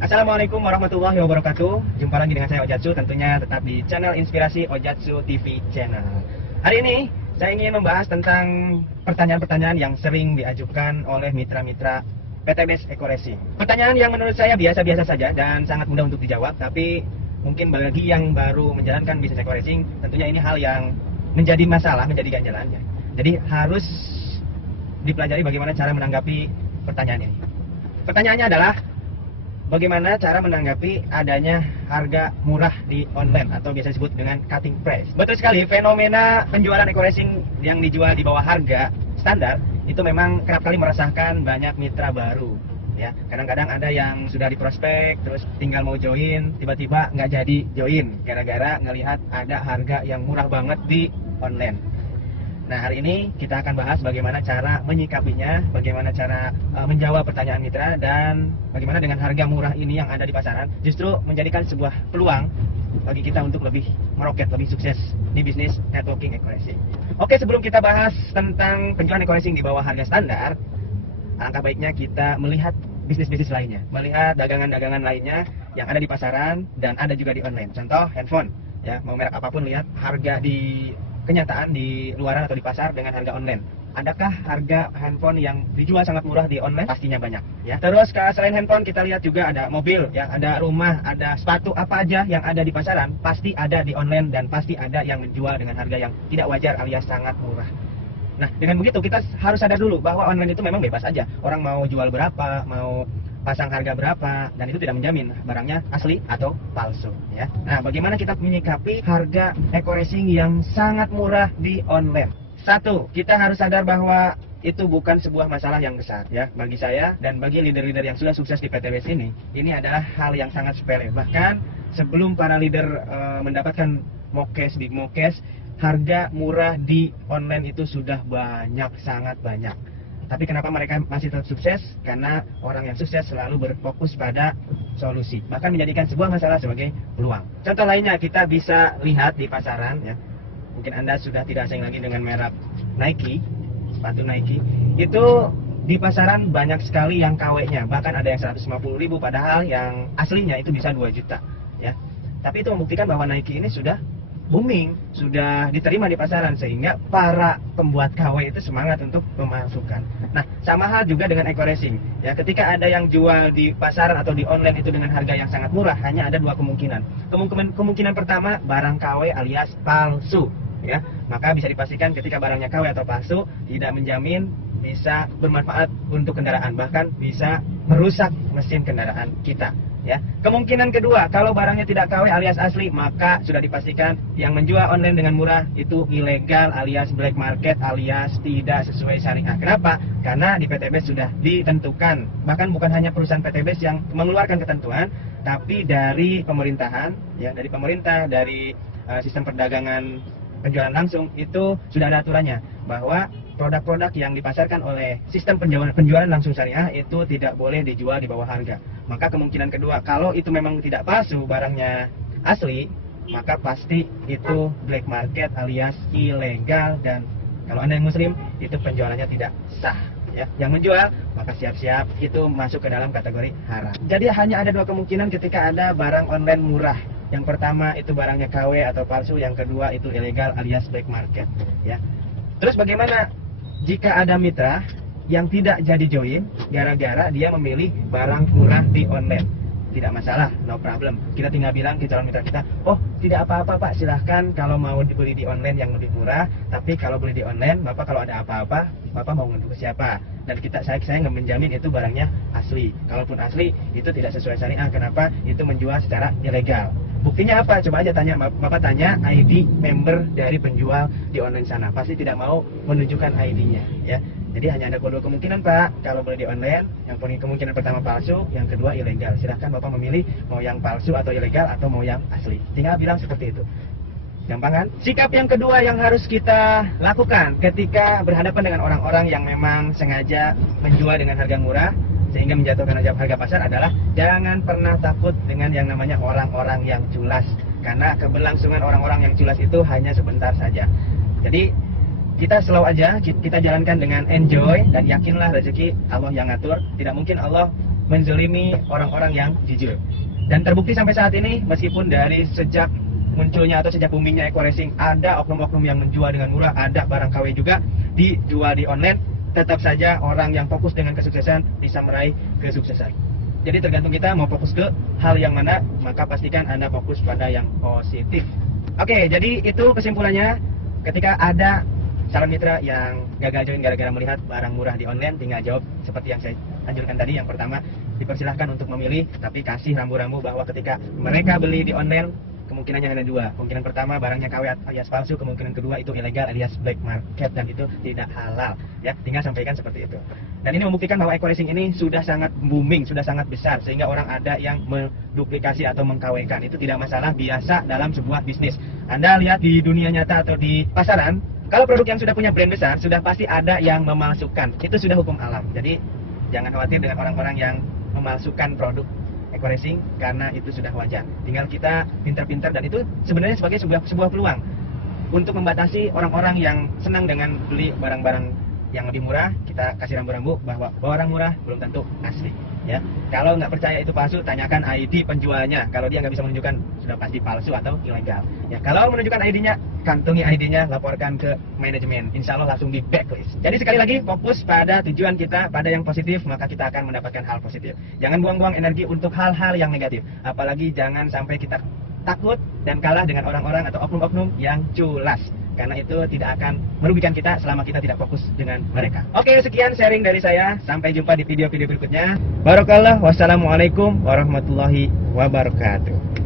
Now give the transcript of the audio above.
Assalamualaikum warahmatullahi wabarakatuh. Jumpa lagi dengan saya Ojatsu, tentunya tetap di channel Inspirasi Ojatsu TV Channel. Hari ini saya ingin membahas tentang pertanyaan-pertanyaan yang sering diajukan oleh mitra-mitra PTBS Eco Racing. Pertanyaan yang menurut saya biasa-biasa saja dan sangat mudah untuk dijawab, tapi mungkin bagi yang baru menjalankan bisnis Eco Racing, tentunya ini hal yang menjadi masalah, menjadi ganjalannya. Jadi harus dipelajari bagaimana cara menanggapi pertanyaan ini. Pertanyaannya adalah, bagaimana cara menanggapi adanya harga murah di online atau biasa disebut dengan cutting price? Betul sekali, fenomena penjualan Eco Racing yang dijual di bawah harga standar itu memang kerap kali meresahkan banyak mitra baru. Ya, kadang-kadang ada yang sudah diprospek, terus tinggal mau join, tiba-tiba nggak jadi join gara-gara ngelihat ada harga yang murah banget di online. Nah, hari ini kita akan bahas bagaimana cara menyikapinya, bagaimana cara menjawab pertanyaan mitra, dan bagaimana dengan harga murah ini yang ada di pasaran justru menjadikan sebuah peluang bagi kita untuk lebih meroket, lebih sukses di bisnis networking Eco Racing. Oke, sebelum kita bahas tentang penjualan Eco Racing di bawah harga standar, alangkah baiknya kita melihat bisnis-bisnis lainnya, melihat dagangan-dagangan lainnya yang ada di pasaran dan ada juga di online. Contoh handphone, ya, mau merek apapun, lihat harga di kenyataan di luaran atau di pasar dengan harga online. Adakah harga handphone yang dijual sangat murah di online? Pastinya banyak, ya. Terus selain handphone kita lihat juga ada mobil, ya, ada rumah, ada sepatu, apa aja yang ada di pasaran pasti ada di online dan pasti ada yang menjual dengan harga yang tidak wajar alias sangat murah. Nah, dengan begitu kita harus sadar dulu bahwa online itu memang bebas aja. Orang mau jual berapa, mau pasang harga berapa, dan itu tidak menjamin barangnya asli atau palsu, ya. Nah, bagaimana kita menyikapi harga Eco Racing yang sangat murah di online? Satu, kita harus sadar bahwa itu bukan sebuah masalah yang besar, ya, bagi saya dan bagi leader-leader yang sudah sukses di PTBS ini adalah hal yang sangat sepele. Bahkan sebelum para leader mendapatkan mokes, big mokes, harga murah di online itu sudah banyak, sangat banyak. Tapi kenapa mereka masih tetap sukses? Karena orang yang sukses selalu berfokus pada solusi, bahkan menjadikan sebuah masalah sebagai peluang. Contoh lainnya kita bisa lihat di pasaran, ya. Mungkin Anda sudah tidak asing lagi dengan merek Nike, sepatu Nike. Itu di pasaran banyak sekali yang KW-nya, bahkan ada yang 150.000, padahal yang aslinya itu bisa 2 juta, ya. Tapi itu membuktikan bahwa Nike ini sudah booming, sudah diterima di pasaran, sehingga para pembuat KW itu semangat untuk memasukkan. Nah, sama hal juga dengan Eco Racing, ya. Ketika ada yang jual di pasaran atau di online itu dengan harga yang sangat murah, hanya ada dua kemungkinan. Kemungkinan pertama, barang KW alias palsu, ya. Maka bisa dipastikan ketika barangnya KW atau palsu tidak menjamin bisa bermanfaat untuk kendaraan, bahkan bisa merusak mesin kendaraan kita, ya. Kemungkinan kedua, kalau barangnya tidak KW alias asli, maka sudah dipastikan yang menjual online dengan murah itu ilegal alias black market alias tidak sesuai syariah. Kenapa? Karena di PTBS sudah ditentukan, bahkan bukan hanya perusahaan PTBS yang mengeluarkan ketentuan, tapi dari pemerintahan, ya, dari pemerintah, dari sistem perdagangan penjualan langsung itu sudah ada aturannya bahwa produk-produk yang dipasarkan oleh sistem penjualan langsung syariah itu tidak boleh dijual di bawah harga. Maka kemungkinan kedua, kalau itu memang tidak palsu, barangnya asli, maka pasti itu black market alias ilegal, dan kalau Anda yang muslim itu penjualannya tidak sah, ya. Yang menjual maka siap-siap itu masuk ke dalam kategori haram. Jadi hanya ada dua kemungkinan ketika ada barang online murah. Yang pertama itu barangnya KW atau palsu, yang kedua itu ilegal alias black market, ya. Terus bagaimana jika ada mitra yang tidak jadi join gara-gara dia memilih barang murah di online? Tidak masalah, no problem. Kita tinggal bilang ke calon mitra kita, oh tidak apa-apa Pak, silahkan kalau mau dibeli di online yang lebih murah, tapi kalau beli di online, Bapak kalau ada apa-apa, Bapak mau ngadu ke siapa? Dan saya nggak menjamin itu barangnya asli. Kalaupun asli, itu tidak sesuai syariah. Kenapa? Itu menjual secara ilegal. Buktinya apa? Coba aja tanya, Bapak tanya ID member dari penjual di online sana. Pasti tidak mau menunjukkan ID-nya, ya. Jadi hanya ada dua kemungkinan Pak, kalau beli di online. Yang kemungkinan pertama palsu, yang kedua ilegal. Silahkan Bapak memilih mau yang palsu atau ilegal atau mau yang asli. Tinggal bilang seperti itu. Gampang kan? Sikap yang kedua yang harus kita lakukan ketika berhadapan dengan orang-orang yang memang sengaja menjual dengan harga murah sehingga menjatuhkan harga pasar adalah jangan pernah takut dengan yang namanya orang-orang yang culas. Karena keberlangsungan orang-orang yang culas itu hanya sebentar saja. Jadi kita slow aja, kita jalankan dengan enjoy dan yakinlah rezeki Allah yang ngatur. Tidak mungkin Allah menzolimi orang-orang yang jujur. Dan terbukti sampai saat ini, meskipun dari sejak munculnya atau sejak boomingnya Eco Racing, ada oknum-oknum yang menjual dengan murah, ada barang KW juga dijual di online, tetap saja orang yang fokus dengan kesuksesan bisa meraih kesuksesan. Jadi tergantung kita mau fokus ke hal yang mana, maka pastikan Anda fokus pada yang positif. Oke, jadi itu kesimpulannya. Ketika ada calon mitra yang gagal join gara-gara melihat barang murah di online, tinggal jawab seperti yang saya anjurkan tadi. Yang pertama, dipersilahkan untuk memilih, tapi kasih rambu-rambu bahwa ketika mereka beli di online, kemungkinannya hanya dua. Kemungkinan pertama, barangnya KW alias palsu. Kemungkinan kedua, itu ilegal alias black market, dan itu tidak halal. Ya, tinggal sampaikan seperti itu. Dan ini membuktikan bahwa Eco Racing ini sudah sangat booming, sudah sangat besar, sehingga orang ada yang menduplikasi atau mengKW-kan. Itu tidak masalah, biasa dalam sebuah bisnis. Anda lihat di dunia nyata atau di pasaran, kalau produk yang sudah punya brand besar, sudah pasti ada yang memalsukan. Itu sudah hukum alam. Jadi jangan khawatir dengan orang-orang yang memalsukan produk Eco Racing, karena itu sudah wajar. Tinggal kita pintar-pintar, dan itu sebenarnya sebagai sebuah peluang untuk membatasi orang-orang yang senang dengan beli barang-barang yang lebih murah. Kita kasih rambu-rambu bahwa barang murah belum tentu asli. Ya, kalau nggak percaya itu palsu, tanyakan ID penjualnya. Kalau dia nggak bisa menunjukkan, sudah pasti palsu atau ilegal. Ya, kalau menunjukkan ID-nya, kantongi ID-nya, laporkan ke manajemen. Insya Allah langsung di blacklist. Jadi sekali lagi, fokus pada tujuan kita, pada yang positif, maka kita akan mendapatkan hal positif. Jangan buang-buang energi untuk hal-hal yang negatif. Apalagi jangan sampai kita takut dan kalah dengan orang-orang atau oknum-oknum yang culas. Karena itu tidak akan merugikan kita selama kita tidak fokus dengan mereka. Oke, sekian sharing dari saya. Sampai jumpa di video-video berikutnya. Barakallah. Wassalamualaikum warahmatullahi wabarakatuh.